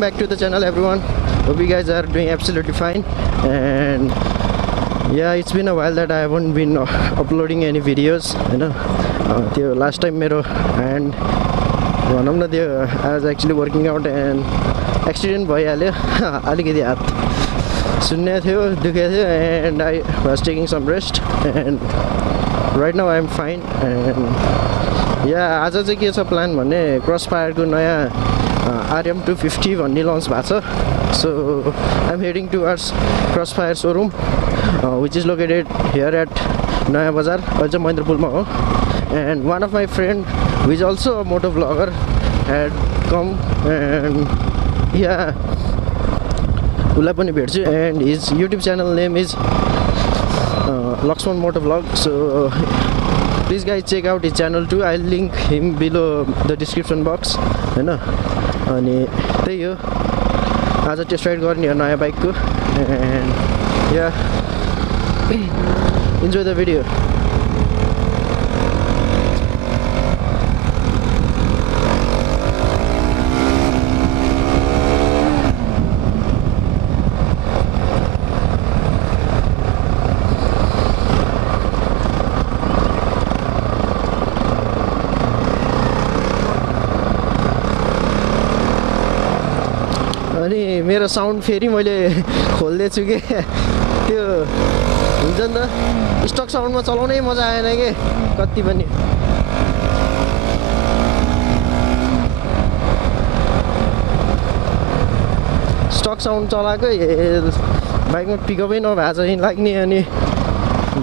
welcome back to the channel everyone. Hope you guys are doing absolutely fine. And yeah, it's been a while that I haven't been uploading any videos, you know. The last time mero and one of the I was actually working out and accident bhayihalyo alikati haat sunne थियो दुखे थियो and I was taking some rest and right now I am fine. And yeah, आज चाहिँ के छ plan भने CROSSFIRE को नयाँ RM250 भन्ने लन्च भएको छ. So I'm heading towards CROSSFIRE showroom which is located here at Naya Bazar, अझ महेन्द्रपुलमा हो. And one of my friend who is also a motovlogger had come and yeah, उसलाई पनि भेट्छु and his YouTube channel name is LAXMAN MOTOVLOG. So please guys check out his channel too. I'll link him below the description box, हैन. अनि त्यही हो, आज test ride गर्ने हो नयाँ बाइकको. And yeah, enjoy the video. अनि मेरो साउन्ड फेरि मैले खोल्दैछु के त्यो हुन्छ नि त, स्टक साउन्डमा चलाउनै मजा आएन के कति पनि. स्टक साउन्ड चलाएको बाइकमा पिकअपै नभएको चाहिँ लाग्ने अनि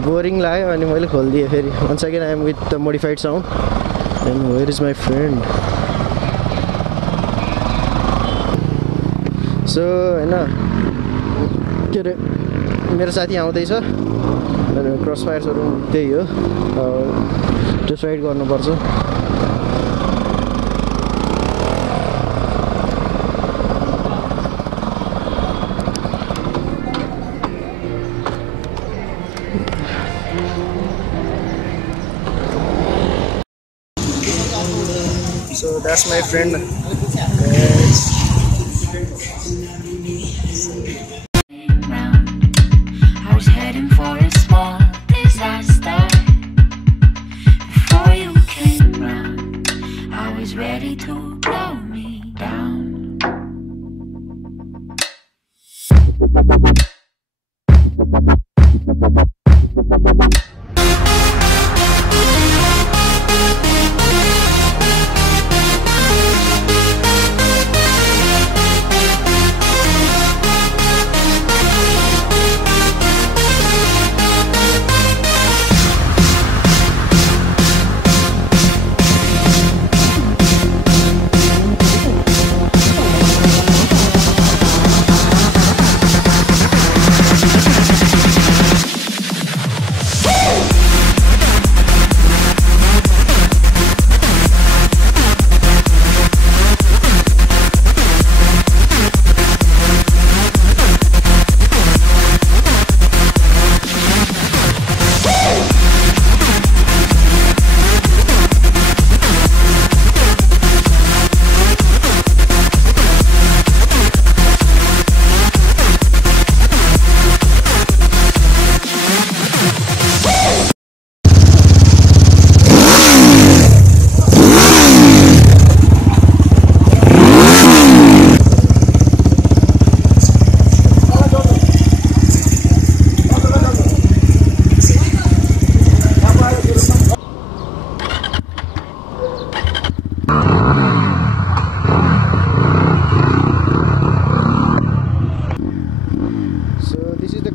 बोरिङ लाग्यो अनि मैले खोलिदिएँ फेरि. Once again I am with the modified sound. And where is my friend. सो हैन के अरे मेरो साथी आउँदैछ अनि CROSSFIRE शोरूम त्यही हो, टेस्ट राइड गर्नुपर्छ. So that's my friend. I was heading for a small disaster. Before you came round, I was ready to blow me down.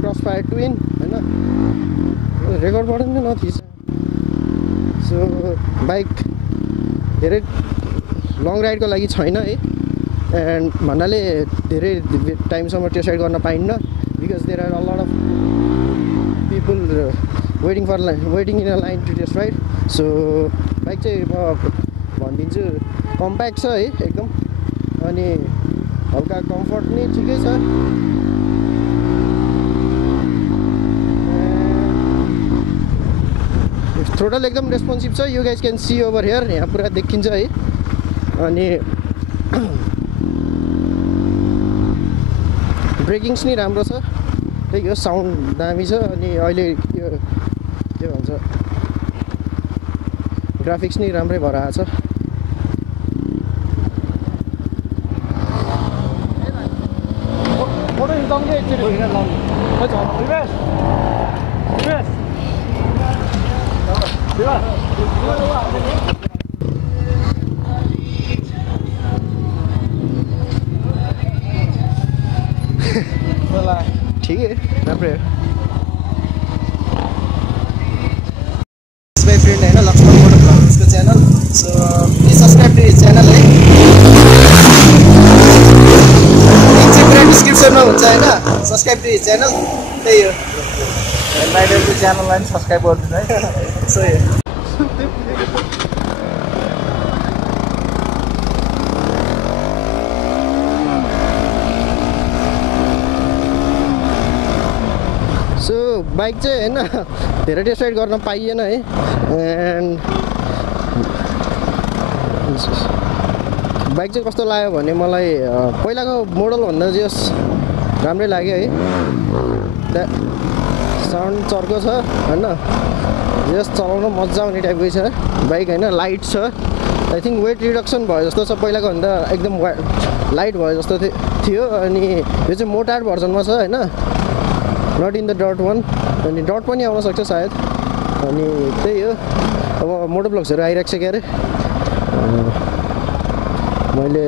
CROSSFIRE Twin हैन, रेकर्ड बढ्दैन नथिच. सो बाइक धेरै long राइडको लागि छैन है. And भन्नाले धेरै टाइमसम्म टेस्ट राइड गर्न पाइन्न because there are a lot of people waiting in a line to test ride. So bike चाहिँ म भनिदिन्छु कम्प्याक्ट छ है एकदम, अनि हल्का कम्फर्ट नै ठिकै छ. थ्रोटल एकदम रेस्पोन्सिभ छ. You guys can see over here, यहाँ पुरा देखिन्छ है. अनि ब्रेकिङ्स नि राम्रो छ, त्यही हो साउन्ड दामी छ। अनि अहिले यो के भन्छ ग्राफिक्स नि राम्रै भएर आएको छ। ठिकै राम्रै हो। माई फ्रेन्ड होइन लक्ष्मण मोटोभ्लग्सको channel, so please subscribe to his channel है। लिङ्क चाहिँ पुरा डिस्क्रिप्सनमा हुन्छ होइन, सब्सक्राइब टु हिज च्यानल, त्यही हो। राइडरको च्यानललाई पनि सब्सक्राइब गरिदिनु है। सही हो। सो बाइक चाहिँ होइन धेरै टेस्ट राइड गर्न पाइएन है। एन्ड बाइक चाहिँ कस्तो लाग्यो भने मलाई पहिलाको मोडलभन्दा चाहिँ राम्रै लाग्यो है। साउन्ड चर्को छ होइन, जस चलाउन मजा आउने टाइपकै छ बाइक होइन। लाइट छ, आई थिङ्क वेट रिडक्सन भयो जस्तो छ, पहिलाको भन्दा एकदम लाइट भयो जस्तो थियो। अनि यो चाहिँ मोटार भर्जनमा छ होइन, not in the dot one, अनि डट पनि आउन सक्छ सायद। अनि त्यही हो, अब मोटोभ्लग्सहरू आइरहेको छ। के अरे मैले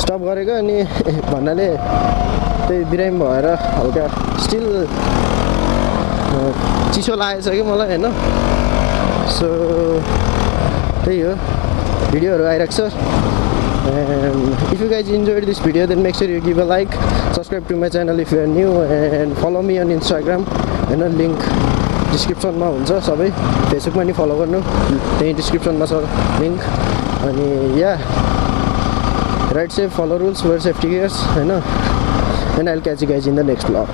स्टप गरेको अनि भन्नाले त्यही बिरामी भएर हल्का स्टिल चिसो लागेको छ कि मलाई होइन। सो त्यही हो, भिडियोहरू आइरहेको छ। And if you guys enjoyed this video, then make sure you give a like, subscribe to my channel if you are new, and follow me on Instagram. And a link description ma huncha sabai. Facebook ma ni follow garnu, त्यही description ma छ link. अनि yeah, ride safe, follow rules, wear safety gears, and I'll catch you guys in the next vlog.